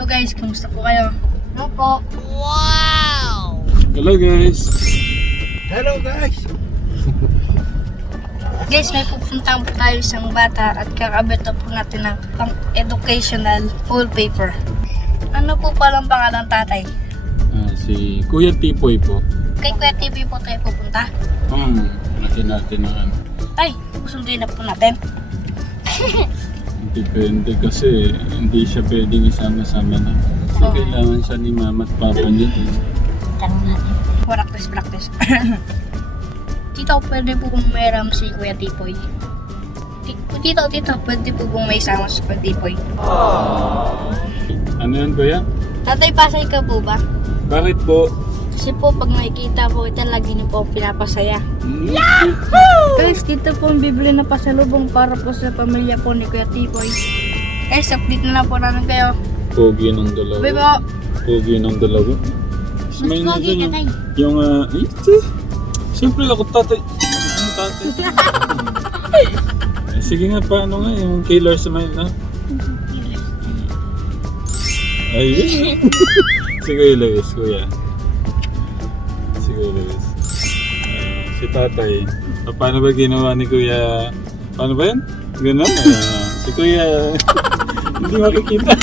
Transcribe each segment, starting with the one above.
So guys, kumusta po kayo? Ano po? Wow! Hello guys! Hello guys! Guys, may pupuntahan po tayo isang bata at kakabit na po natin ng pang-educational wallpaper. Ano po palang pangalan tatay? Si Kuya Tipoy po. Kay Kuya TV po tayo pupunta. Natin natin ang ano. Ay, susunduin na po natin. Depende kasi hindi siya pwedeng isama-sama na. Kasi kailangan siya ni mama at papa niya. Tanong natin. Practice. Tito, pwede po kung mayroon si Kuya Tipoy. Tito, pwede po kung may isama si Kuya Tipoy. Ano yan kuya? Tatay, pasay ka po ba? Bakit po? Kasi po, pag nakikita po kita, lagi niyo po pinapasaya. Guys, dito po ang bibili na pasalubong para po sa pamilya po ni Kuya Tipoy. Guys, update na lang po namin kayo. Pogi ng dalawa. Bye po! Pogi ng dalawa. Mas May pogi ka, nandun tay. yung siyempre ako tatay. Ano tatay? Sige nga, paano nga yung killer smile na? Ayun. Si Kuya Luis, kuya. Si Kuya Luis. Si tatay. Paano ba ginawa ni Kuya? Paano ba yan? Ganun? Si Kuya. Hindi makikita.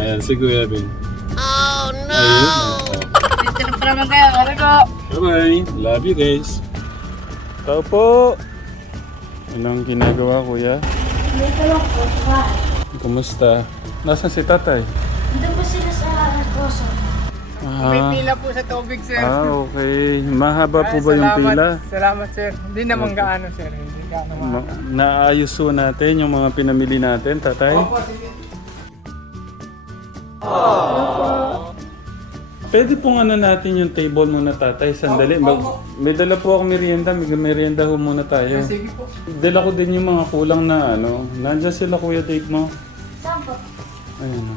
Ayan, si Kuya Bin. Oh no! Ayun. Dito na po naman kayo. Bye po! Bye-bye. Love you guys. Tao po. Anong ginagawa, kuya? Dito lang po, sa Kumusta? Nasaan si tatay? Doon po sila sa Rosso. May pila po sa tubig, sir. Okay. Mahaba po ba yung pila? Salamat, sir. Hindi naman gaano, sir. Hindi gaano Naayos po natin yung mga pinamili natin, tatay? Opo, sige. Pwede pong ano natin yung table muna, tatay. Sandali. May dala po ako merienda. May merienda ho muna tayo. Sige po. Dala ko din yung mga kulang na ano. Nandiyan sila, Kuya Dave mo. Saan po? Ayun.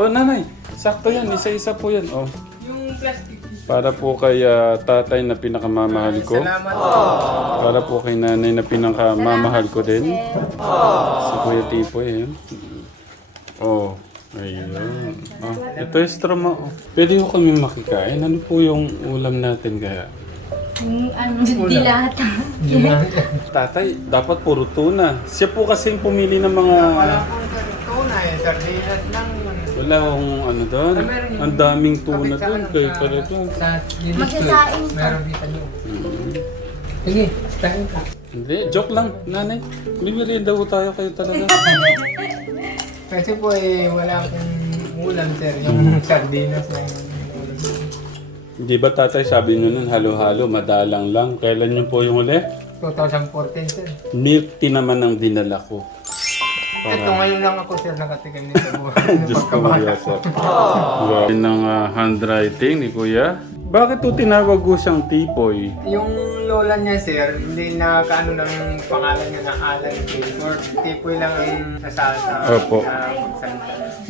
Oh, nanay. Sakto yan. Isa-isa po yan. Oh. Yung plastic. Para po kay tatay na pinakamamahal ko. Salamat. Para po kay nanay na pinakamamahal ko din. Si Kuya Tipoy. Yan. Oh. Ayun. Oh. Ito yung straw mo. Pwede ko kami makikain. Ano po yung ulam natin kaya? Dilata. Tatay, dapat puro tuna. Siya po kasi yung pumili ng mga... Wala pong tuna eh. Sardinas lang. Wala akong ano doon. Ang daming tuna doon. Kaya pala doon. Magsasaing po. Meron dito nyo. Sige, kain ka. Hindi, joke lang, nanay. May merienda ko tayo kayo talaga. Kasi po wala akong ulam, sir. Yung sardinas na yung ulam. Di ba tatay sabi nyo nun, halo-halo, madalang lang. Kailan nyo po yung uli? 2014, sir. Milk tea naman ang dinala ko. Ito, ngayon lang ako, sir, nakatikim nito. Diyos ko, Kuya Sir. Wow. Ng handwriting ni Kuya. Bakit to tinawag ko siyang Tipoy? Yung lola niya, sir, hindi nakakaano ng pangalan niya na Alan Clifford. Tipoy lang ang nasasa. Opo.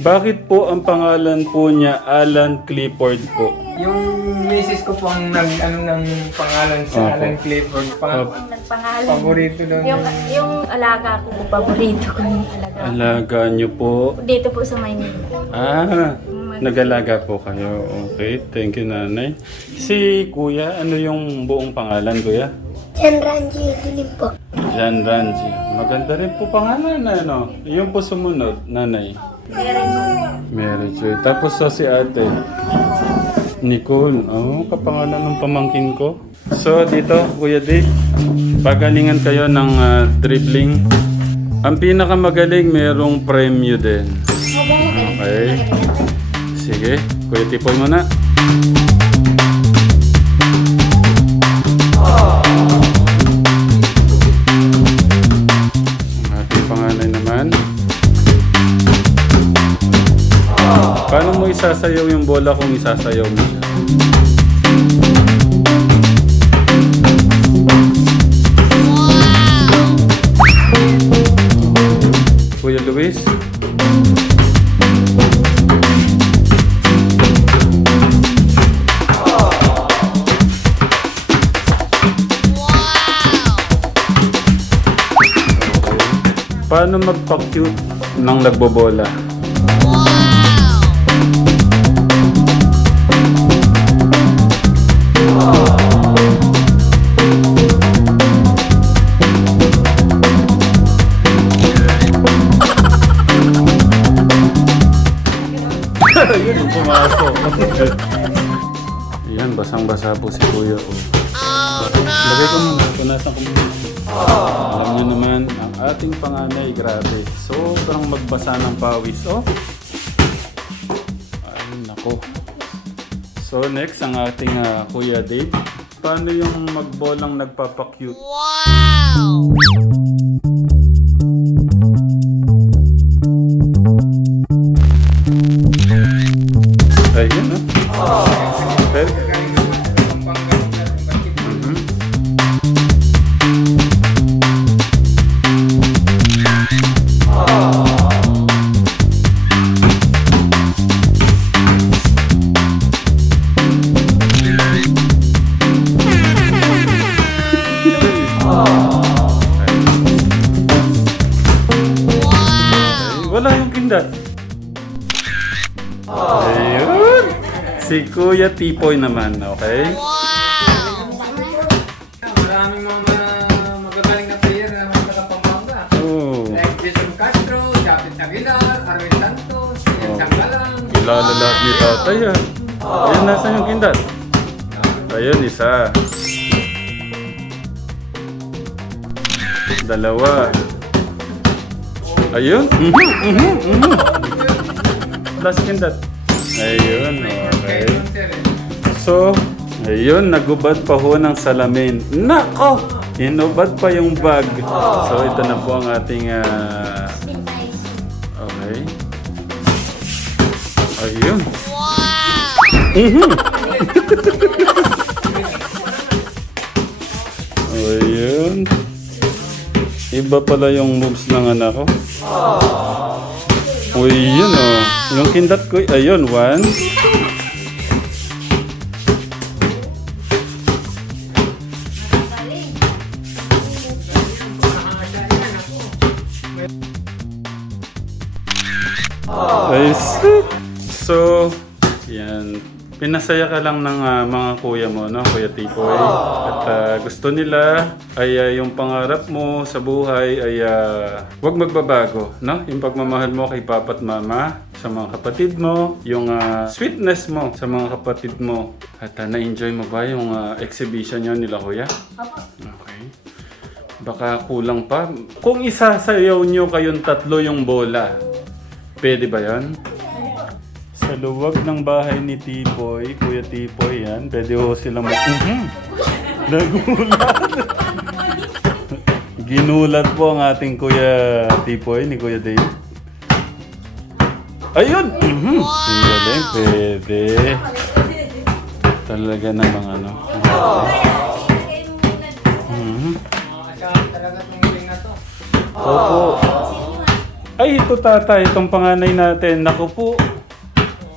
Bakit po ang pangalan po niya Alan Clifford po? Yung misis ko po ang nag-ano ng pangalan sa Opo. Alan Clifford. Opo. Ang nagpangalan. Paborito doon. Yung alaga ko po, paborito ko yung alaga. Alaga niyo po. Dito po sa Maynila. Nag-alaga po kayo. Okay, thank you nanay. Si Kuya, ano yung buong pangalan, Kuya? Jan Ranji, dilim po. Jan Ranji. Maganda rin po pangalan, ano? Yung po sumunod, nanay. Mary Joy. Tapos si ate. Nicole. Oh, kapangalan ng pamangkin ko. So, dito, Kuya Dave, pagalingan kayo ng dribbling. Ang pinakamagaling, merong premyo din. Okay. Sige, Kuya Tipoy mo na. Ang ating panganay naman. Paano mo isasayaw yung bola kung isasayaw mo siya? Kuya Luis? Paano magpa-cute ng nagbobola? Ayun, pumasok. Ayan, basang-basa po si Kuya. Lagay ko muna, punasan ko muna. Alam niyo naman, ang ating panganay, grabe. Sobrang magbasa ng pawis. Oh. Ay, nako. So next, ang ating Kuya Dave. Paano yung magbolang nagpapakute? Wow! Ayun, oh. Okay. Wala yung kindat. Ayun. Si Kuya Tipoy naman, okay? Maraming mga magagaling na player na mga taga-Pampanga. Oh. Like Jason Castro, Chapit Aguilar, Arvin Santos, Ian Sanggalang. Kilala lahat ni tatay ah. Ayun, nasan yung kindat? Ayun, isa. Dalawa. Ayun. Last kindat. Ayun, okay. So, ayun, nagubad pa ho ng salamin. Nako! Inubad pa yung bag. So, ito na po ang ating... okay. Ayun. Ayun. Iba pala yung moves ng anak ko. Uy, yun oh. Yung kindat ko, ayun, 1. So, yan. Pinasaya ka lang ng mga kuya mo, no? Kuya Tipoy. At gusto nila ay yung pangarap mo sa buhay ay huwag magbabago, no? Yung pagmamahal mo kay papa at mama, sa mga kapatid mo, yung sweetness mo sa mga kapatid mo. At na-enjoy mo ba yung exhibition yun nila, kuya? Okay. Baka kulang pa. Kung isasayaw nyo kayong tatlo yung bola, pwede ba yan? Sa luwag ng bahay ni Tipoy, Kuya Tipoy yan, pwede ho silang nagulat. Ginulat po ang ating Kuya Tipoy ni Kuya Dave. Ayun! Ang galing, pwede. Talaga namang ano. Talaga itong hiling na to. Opo. Ay, ito tatay, itong panganay natin. Naku po.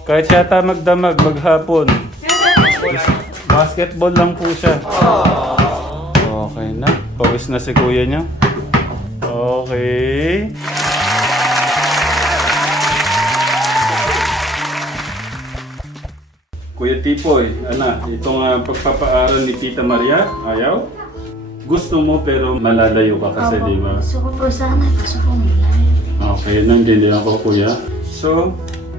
Kahit siya magdamag, maghapon. Basketball lang po siya. Okay na. Pawis na si kuya niya. Okay. Kuya Tipoy, itong pagpapaaral ni Tita Maria, ayaw? Gusto mo pero malalayo ka kasi, di ba? Gusto ko po sana. Gusto ko malayo. Okay, nandiyan ako kuya. So,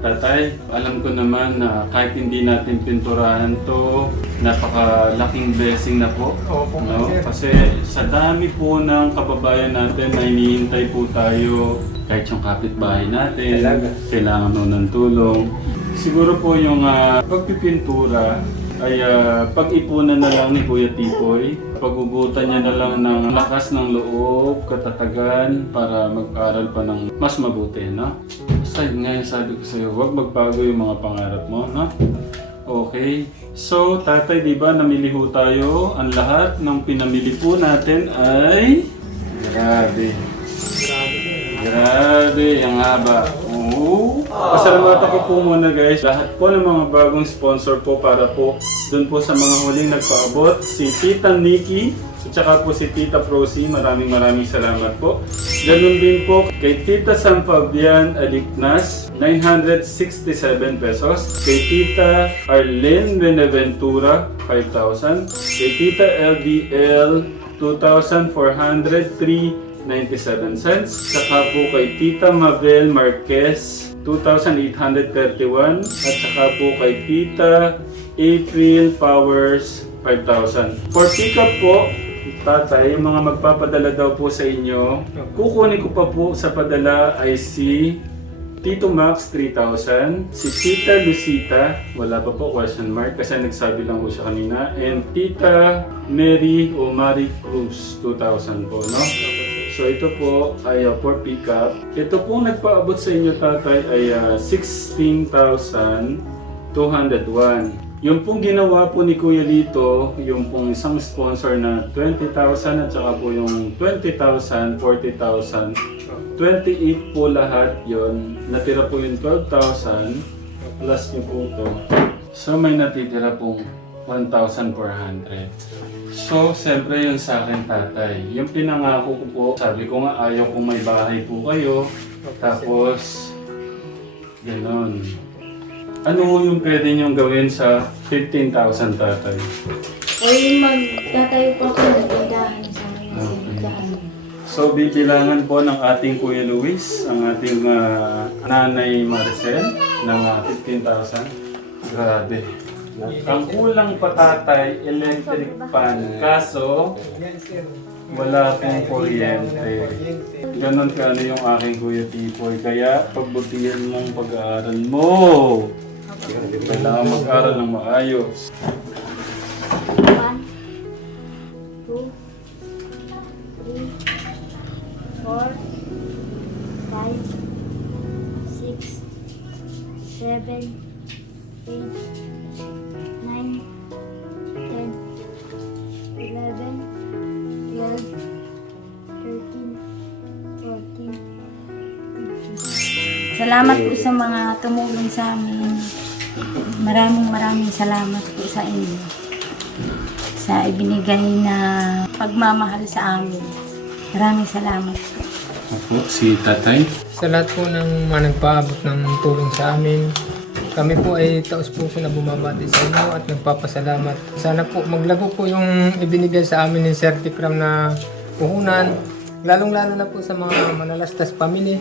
tatay, alam ko naman na kahit hindi natin pinturahan to, napakalaking blessing na po. Opo, No? sir. Kasi sa dami po ng kababayan natin na hinihintay po tayo, kahit yung kapitbahay natin, Talaga. kailangan mo ng tulong. Siguro po yung pagpipintura ay pag-ipunan na lang ni Kuya Tipoy. Pag-ugutan niya na lang ng lakas ng loob, katatagan para mag-aral pa ng mas mabuti, no? Basta ngayon sabi ko sa'yo, huwag magbago yung mga pangarap mo, no? Okay. So, tatay, di ba namili ho tayo? Ang lahat ng pinamili po natin ay... Grabe. Grabe, ang haba. Oh. Oh, pasalamatan ko po muna guys. Lahat po ng mga bagong sponsor po para po dun po sa mga huling nagpaabot. Si Tita Nikki at saka po si Tita Prosie. Maraming salamat po. Ganun din po kay Tita Sampabian Aliknas, 967 pesos. Kay Tita Arlene Benaventura, 5,000. Kay Tita LDL, 2,403.97 cents. Saka po kay Tita Mabel Marquez, 2,831. At saka po kay Tita April Powers, 5,000. For pickup po, tatay, yung mga magpapadala daw po sa inyo, kukunin ko pa po sa padala ay si Tito Max, 3,000. Si Tita Lucita, wala pa po, question mark, kasi nagsabi lang po siya kanina. And Tita Mary o Marie Cruz, 2,000 po, no? So ito po ay for pickup. Ito po nagpaabot sa inyo, tatay, ay 16,201. Yung pong ginawa po ni Kuya Lito, yung pong isang sponsor na 20,000 at saka po yung 20,000, 40,000, 28 po lahat yon. Natira po yung 12,000 plus niyo po to. So may natitira pong 1,400. So siyempre yun sa akin, tatay. Yung pinangako ko po, sabi ko nga ayaw kong may bahay po kayo. Tapos, ganon. Ano yung pwede niyong gawin sa 15,000, tatay? Ay, magtatayo po ako ng tindahan sa daan. So, bibilangan po ng ating Kuya Luis, ang ating Nanay Maricel, ng 15,000. Grabe. Ang kulang pa, tatay, electric fan. Kaso, wala pong kuryente. Ganon ka ano yung aking Kuya Tipoy. Kaya, pagbutihan mong pag-aaral mo. Kailangan mag-aral ng maayos. 1, 2, 3, 4, 5, 6, 7, 8, 9, 10, 11, 12, 13, 14, 15. Salamat po sa mga tumulong sa amin. Maraming salamat po sa inyo. Sa ibinigay na pagmamahal sa amin. Maraming salamat po. Opo, si tatay. Sa lahat po ng mga nagpaabot ng tulong sa amin, kami po ay taos puso na bumabati sa inyo at nagpapasalamat. Sana po maglago po yung ibinigay sa amin ng Sir Tikram na puhunan, lalong-lalo na po sa mga manalastas pamilya.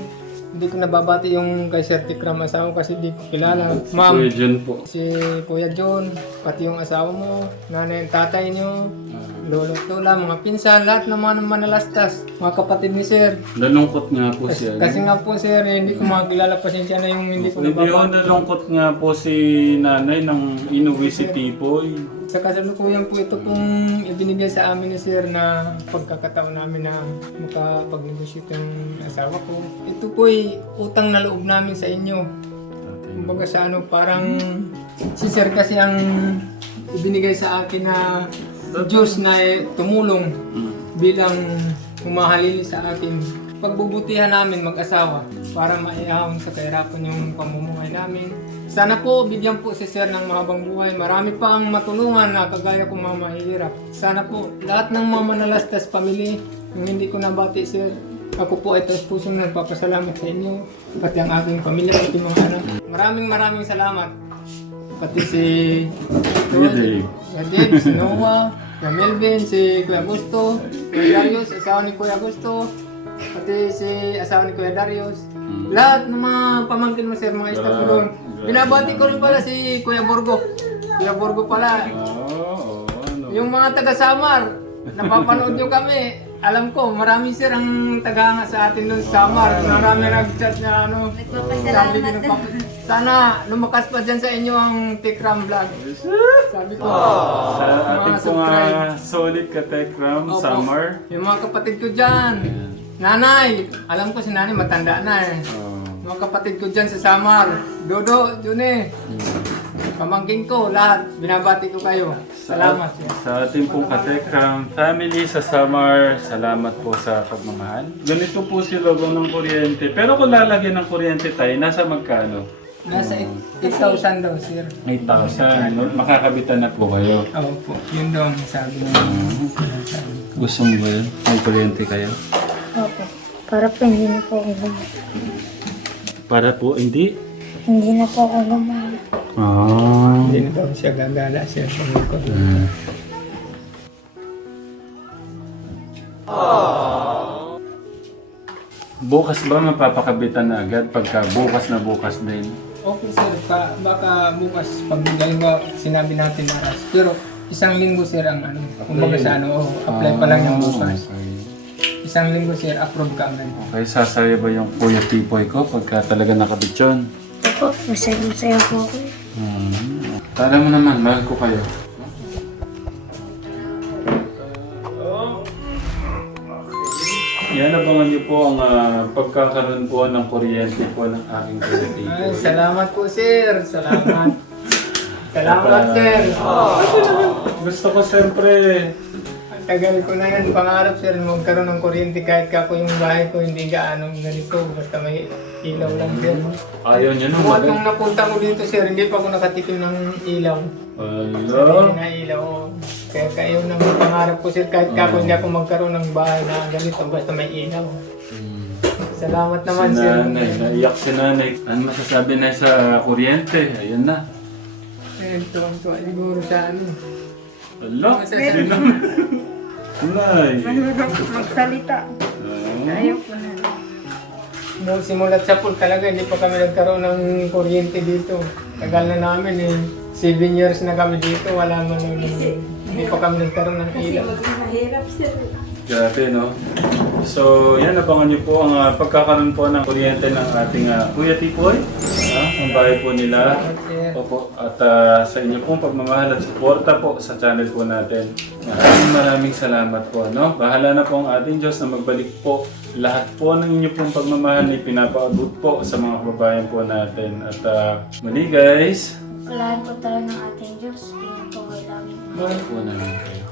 Hindi ko nababati yung kay Sir Tikram asawa kasi hindi ko kilala. Ma'am, Kuya John po. si Kuya John, pati yung asawa mo, nanay at tatay nyo, lolo at lola, mga pinsan, lahat ng mga manalastas, mga kapatid ni Sir. Nalungkot nga po siya. Kasi nga po Sir, hindi ko makakilala, pasensya na yung hindi ko Hindi ako nababati. nalungkot nga po si nanay nang inuwi si Tipoy. Sa kasalukuyan po ito pong ibinigay sa amin ni Sir na pagkakataon namin na makapag-negosyate ng asawa ko. Ito po ay utang na loob namin sa inyo. Kumbaga sa ano, parang si Sir kasi ang ibinigay sa akin na Diyos na tumulong bilang humahalili sa akin. Pagbubutihan namin mag-asawa para maihahon sa kahirapan yung pamumuhay namin. Sana po bigyan po si Sir ng mahabang buhay. Marami pa ang matulungan na kagaya kong mga mahihirap. Sana po lahat ng mga manalastas pamilya, yung hindi ko nabati Sir, ako po ay taos pusong nagpapasalamat sa inyo, pati ang aking pamilya, pati mga anak. Maraming salamat. Pati si Dave. Dave, si Noah, si Melvin, si Kuya Gusto, Kuya Darius, asawa ni Kuya Gusto, pati si asawa ni Kuya Darius. Lahat ng mga pamangkin mo Sir, mga staff ko doon. Binabati ko rin pala si Kuya Borgo. Kuya Borgo pala. Ano? Yung mga taga-Samar, napapanood nyo kami. Alam ko, marami Sir ang tagahanga sa atin doon sa Samar. Marami nag-chat na ano. Sabi ko, sana lumakas pa dyan sa inyo ang Tikram Vlog. Sabi ko, Sa mga ating subscribe. solid ka Tekram, Opo. Summer. Yung mga kapatid ko dyan. Nanay, alam ko si nanay matanda na eh. Oh. Mga kapatid ko dyan sa Samar. Dodo, June. pamangkin ko, lahat. Binabati ko kayo. Salamat. Sir. Sa ating pong Katekram family sa Samar, salamat po sa pagmamahal. Ganito po si logo ng kuryente. Pero kung lalagyan ng kuryente tayo, nasa magkano? Nasa 8,000 daw, sir. 8,000. Makakabitan na po kayo. Oo po. Yun daw ang sabi niya. Gusto mo ba yun? May kuryente kayo? Opo. Para po hindi na po ako lumaya. Para po hindi? Hindi na po ako lumaya. Hindi na daw siya gagala, sir. Pamangkin ko. Bukas ba mapapakabitan na agad pagka bukas na bukas din? Okay, sir. Baka bukas pagbigay ko, sinabi natin maras. Pero isang linggo, sir, ang ano. Kumbaga sa ano, apply pa lang yung bukas. Okay. Isang linggo, sir, approve ka agad. Okay, sasaya ba yung Kuya Tipoy ko pagka talaga nakabit yun? Opo, masaya po ako. Tala mo naman, mahal ko kayo. Yan, abangan niyo po ang pagkakaroon po ng kuryente po ng aking Kuya Tipoy. Ay, salamat po, sir. Salamat. Salamat, sir. Gusto ko siyempre, Ang tagal ko na yan. Pangarap, sir, magkaroon ng kuryente kahit kako yung bahay ko hindi gaano ganito. Basta may ilaw lang, sir. ayaw niyo nung Buwan nung napunta ko dito, sir, hindi pa ako nakatikim ng ilaw. Hello? Hindi na ilaw. Kaya kayo nang pangarap ko, sir, kahit kako hindi ako magkaroon ng bahay na ganito. Basta may ilaw. Salamat naman, Si sir. nanay, naiyak si nanay. Ano masasabi na sa kuryente? Ayun na. Eh, tuwang-tuwa siguro sa ano. Hello? Masasabi- Sino? Nay. Magsalita. Ayaw ko na. Nung simulat sa pool talaga, hindi pa kami nagkaroon ng kuryente dito. Tagal na namin eh. 7 years na kami dito, wala man lang. Hindi pa kami nagkaroon ng ilaw. Grabe, no? So, yan, abangan niyo po ang pagkakaroon po ng kuryente ng ating Kuya Tipoy. Ang bahay po nila. Opo. At sa inyo pong pagmamahal at suporta po sa channel po natin. Maraming salamat po, no? Bahala na po ang ating Diyos na magbalik po lahat po ng inyo pong pagmamahal na ipinapaabot po sa mga kababayan po natin. At muli guys, Walahan po tayo ng ating Diyos. Ingat po kayo lagi. mahal po namin kayo.